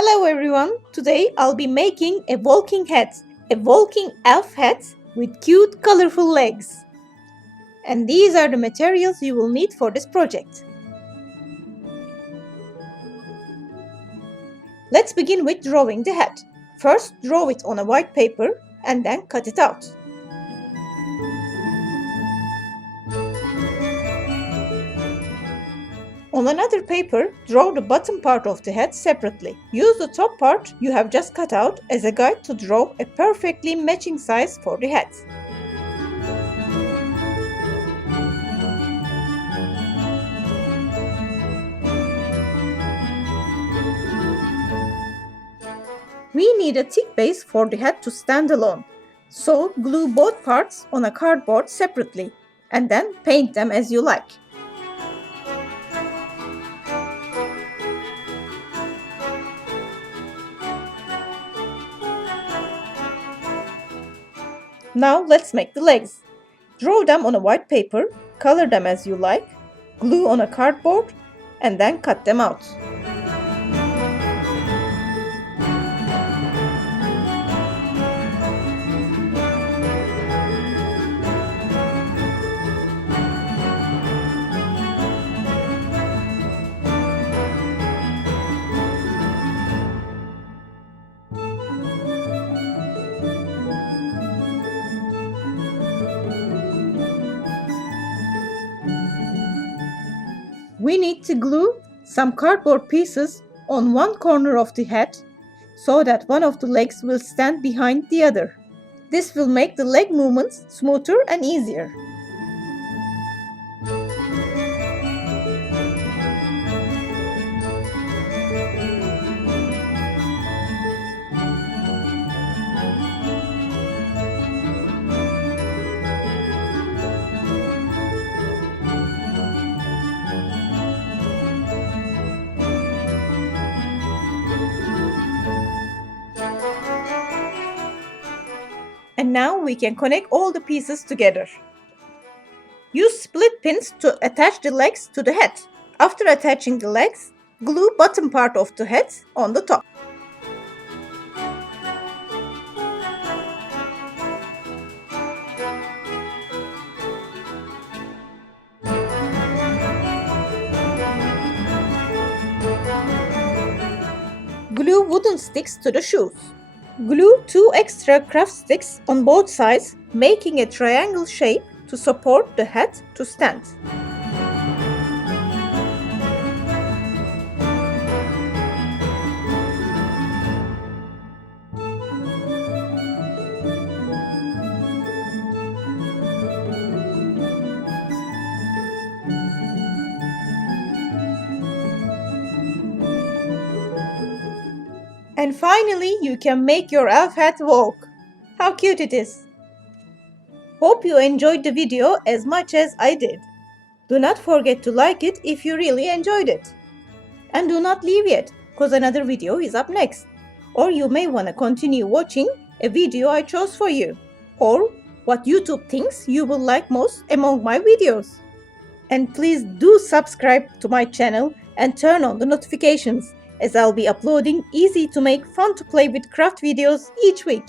Hello everyone! Today I'll be making a walking hat, a walking elf hat with cute colorful legs. And these are the materials you will need for this project. Let's begin with drawing the hat. First draw it on a white paper and then cut it out. On another paper, draw the bottom part of the hat separately. Use the top part you have just cut out as a guide to draw a perfectly matching size for the hat. We need a thick base for the hat to stand alone, so glue both parts on a cardboard separately and then paint them as you like. Now let's make the legs. Draw them on a white paper, color them as you like, glue on a cardboard, and then cut them out. We need to glue some cardboard pieces on one corner of the hat so that one of the legs will stand behind the other. This will make the leg movements smoother and easier. And now we can connect all the pieces together. Use split pins to attach the legs to the hat. After attaching the legs, glue bottom part of the hat on the top. Glue wooden sticks to the shoes. Glue 2 extra craft sticks on both sides, making a triangle shape to support the hat to stand. And finally, you can make your elf hat walk. How cute it is! Hope you enjoyed the video as much as I did. Do not forget to like it if you really enjoyed it. And do not leave yet, because another video is up next. Or you may want to continue watching a video I chose for you. Or what YouTube thinks you will like most among my videos. And please do subscribe to my channel and turn on the notifications, as I'll be uploading easy to make, fun to play with craft videos each week.